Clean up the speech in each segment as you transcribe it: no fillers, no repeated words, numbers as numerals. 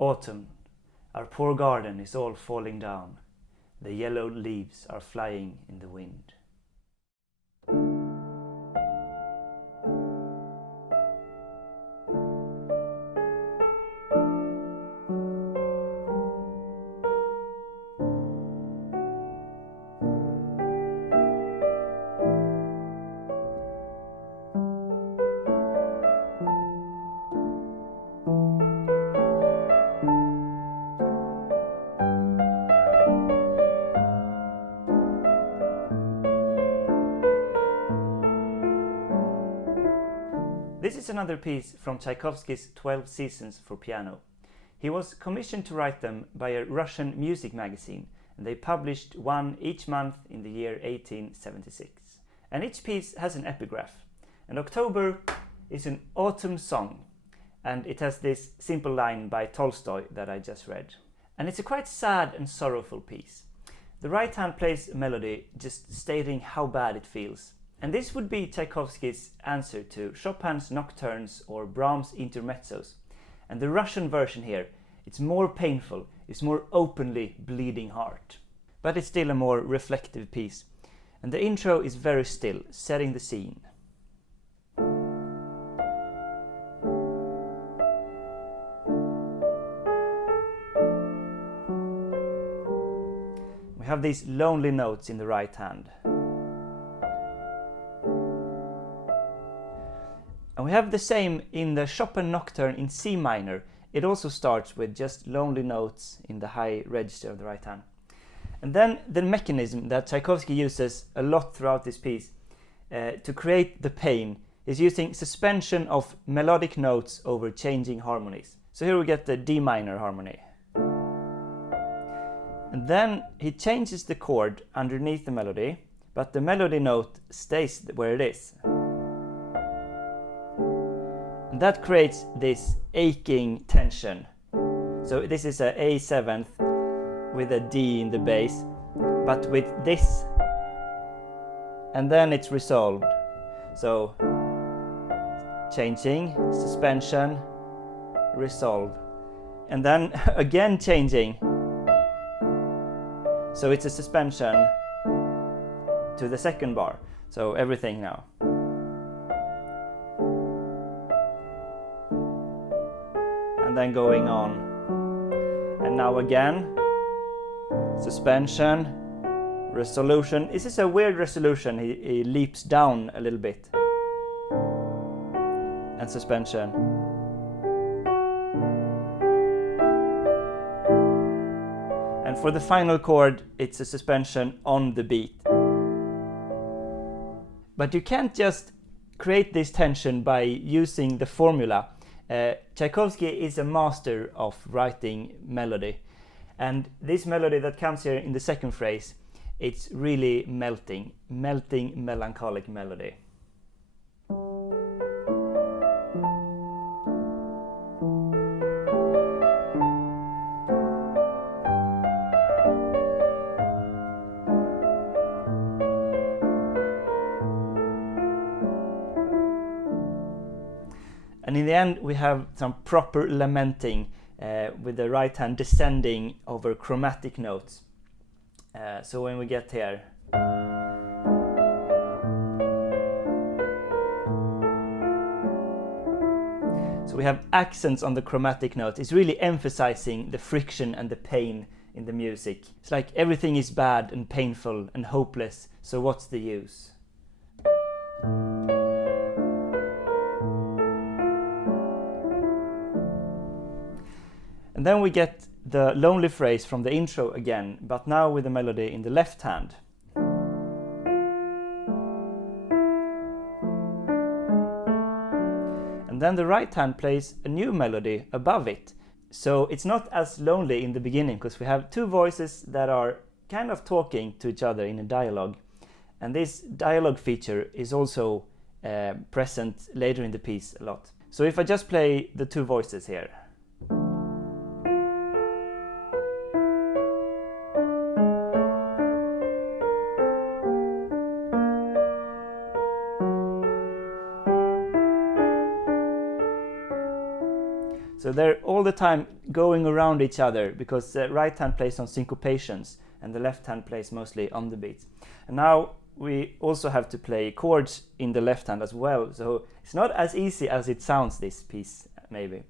Autumn, our poor garden is all falling down. The yellow leaves are flying in the wind. This is another piece from Tchaikovsky's 12 Seasons for piano. He was commissioned to write them by a Russian music magazine, and they published one each month in the year 1876. And each piece has an epigraph. And October is an autumn song, and it has this simple line by Tolstoy that I just read. And it's a quite sad and sorrowful piece. The right hand plays a melody just stating how bad it feels. And this would be Tchaikovsky's answer to Chopin's nocturnes or Brahms' intermezzos. And the Russian version here, it's more painful, it's more openly bleeding heart. But it's still a more reflective piece. And the intro is very still, setting the scene. We have these lonely notes in the right hand. And we have the same in the Chopin Nocturne in C minor. It also starts with just lonely notes in the high register of the right hand. And then the mechanism that Tchaikovsky uses a lot throughout this piece to create the pain is using suspension of melodic notes over changing harmonies. So here we get the D minor harmony. And then he changes the chord underneath the melody, but the melody note stays where it is. That creates this aching tension. So this is a A7th with a D in the bass, but with this, and then it's resolved. So changing, suspension, resolve, and then again changing. So it's a suspension to the second bar. So everything now. And then going on, and now again suspension, resolution. This is a weird resolution. He leaps down a little bit, and suspension, and for the final chord it's a suspension on the beat. But you can't just create this tension by using the formula. Tchaikovsky is a master of writing melody, and this melody that comes here in the second phrase, it's really melting melancholic melody. And in the end we have some proper lamenting with the right hand descending over chromatic notes. So when we get here, so we have accents on the chromatic note. It's really emphasizing the friction and the pain in the music. It's like everything is bad and painful and hopeless, so what's the use? And then we get the lonely phrase from the intro again, but now with the melody in the left hand. And then the right hand plays a new melody above it. So it's not as lonely in the beginning, because we have two voices that are kind of talking to each other in a dialogue. And this dialogue feature is also present later in the piece a lot. So if I just play the two voices here. So So they're all the time going around each other because the right hand plays on syncopations and the left hand plays mostly on the beats. And now we also have to play chords in the left hand as well, so it's not as easy as it sounds, this piece, maybe.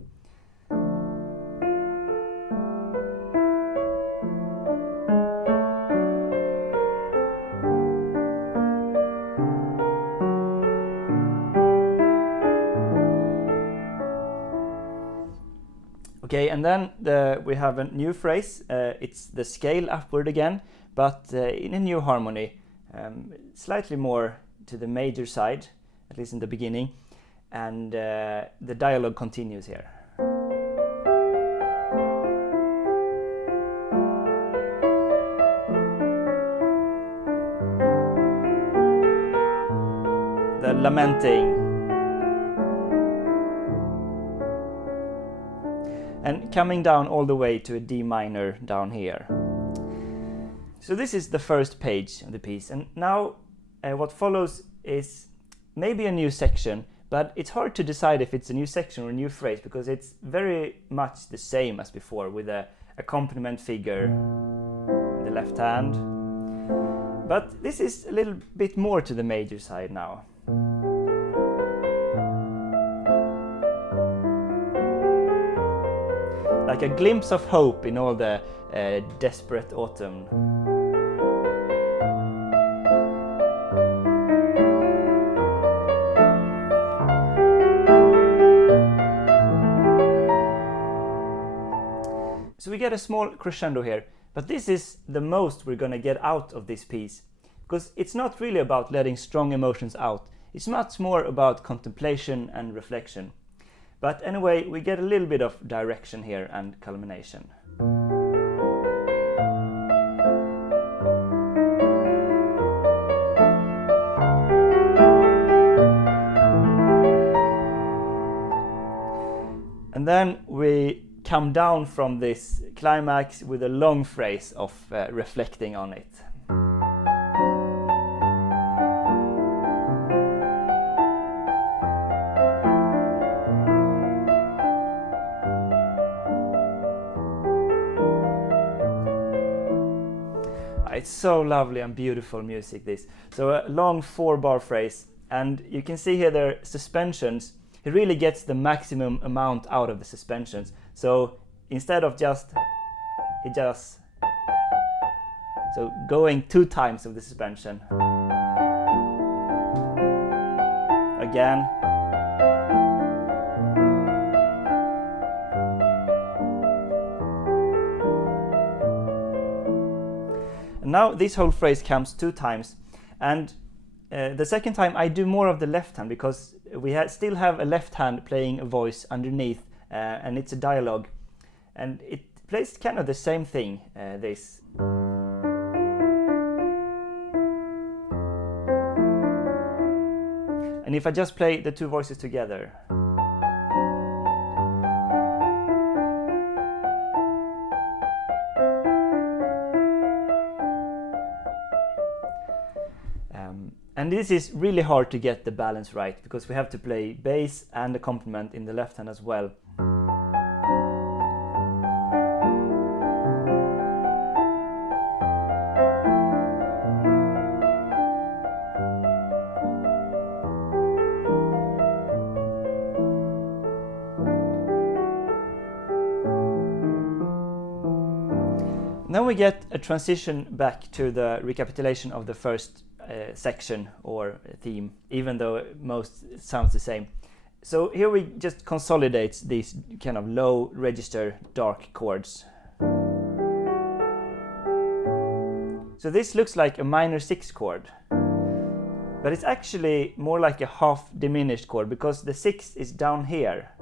Okay, and then we have a new phrase. It's the scale upward again, but in a new harmony, slightly more to the major side, at least in the beginning, and the dialogue continues here. The lamenting. And coming down all the way to a D minor down here. So this is the first page of the piece, and now what follows is maybe a new section, but it's hard to decide if it's a new section or a new phrase because it's very much the same as before, with a accompaniment figure in the left hand. But this is a little bit more to the major side now. Like a glimpse of hope in all the desperate autumn. So we get a small crescendo here, but this is the most we're gonna get out of this piece, because it's not really about letting strong emotions out, it's much more about contemplation and reflection. But anyway, we get a little bit of direction here and culmination. And then we come down from this climax with a long phrase of reflecting on it. It's so lovely and beautiful music, this. So a long 4-bar phrase, and you can see here there are suspensions. He really gets the maximum amount out of the suspensions. So instead of just going 2 times of the suspension. Again. Now this whole phrase comes 2 times, and the second time I do more of the left hand because we still have a left hand playing a voice underneath, and it's a dialogue, and it plays kind of the same thing, this. And if I just play the 2 voices together. And this is really hard to get the balance right, because we have to play bass and accompaniment in the left hand as well. Then we get a transition back to the recapitulation of the first section or theme, even though most sounds the same. So here we just consolidate these kind of low register dark chords. So this looks like a minor 6 chord, but it's actually more like a half diminished chord because the 6 is down here.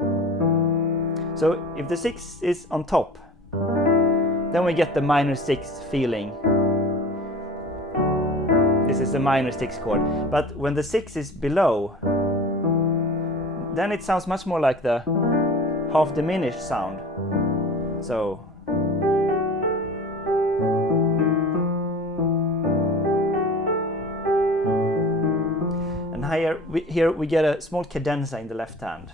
So if the 6 is on top, then we get the minor 6 feeling. This is a minor 6 chord, but when the 6 is below, then it sounds much more like the half diminished sound. So and here we get a small cadenza in the left hand.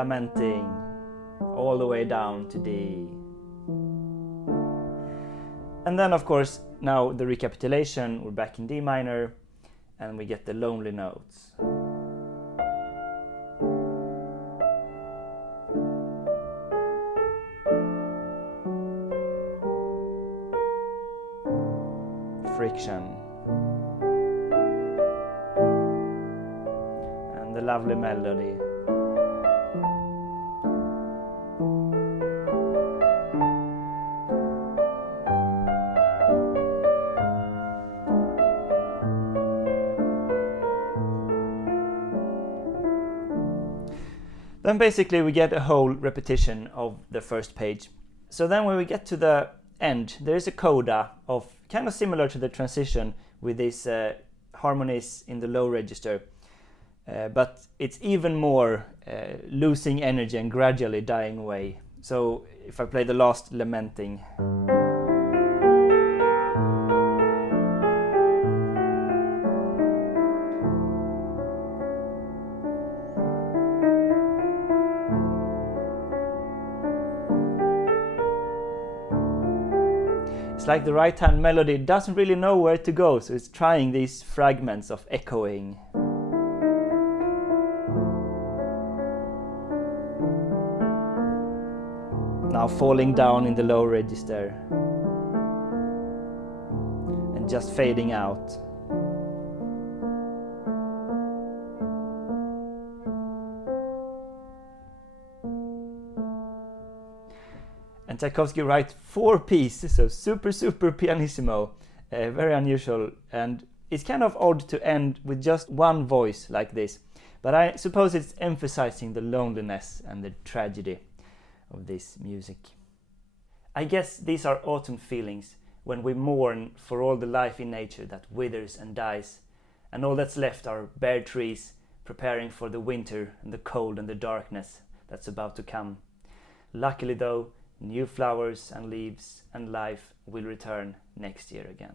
lamenting all the way down to D. And then of course, now the recapitulation, we're back in D minor and we get the lonely notes. Friction. And the lovely melody. Then basically we get a whole repetition of the first page. So then when we get to the end, there is a coda of kind of similar to the transition with these harmonies in the low register, but it's even more losing energy and gradually dying away. So if I play the last lamenting. It's like the right hand melody doesn't really know where to go, so it's trying these fragments of echoing. Now falling down in the low register and just fading out. And Tchaikovsky writes 4 pieces, so super pianissimo, very unusual, and it's kind of odd to end with just one voice like this, but I suppose it's emphasizing the loneliness and the tragedy of this music. I guess these are autumn feelings, when we mourn for all the life in nature that withers and dies, and all that's left are bare trees preparing for the winter and the cold and the darkness that's about to come. Luckily though, new flowers and leaves and life will return next year again.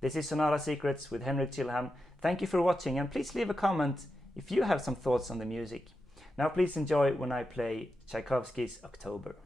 This is Sonata Secrets with Henrik Kilhamn. Thank you for watching, and please leave a comment if you have some thoughts on the music. Now please enjoy when I play Tchaikovsky's October.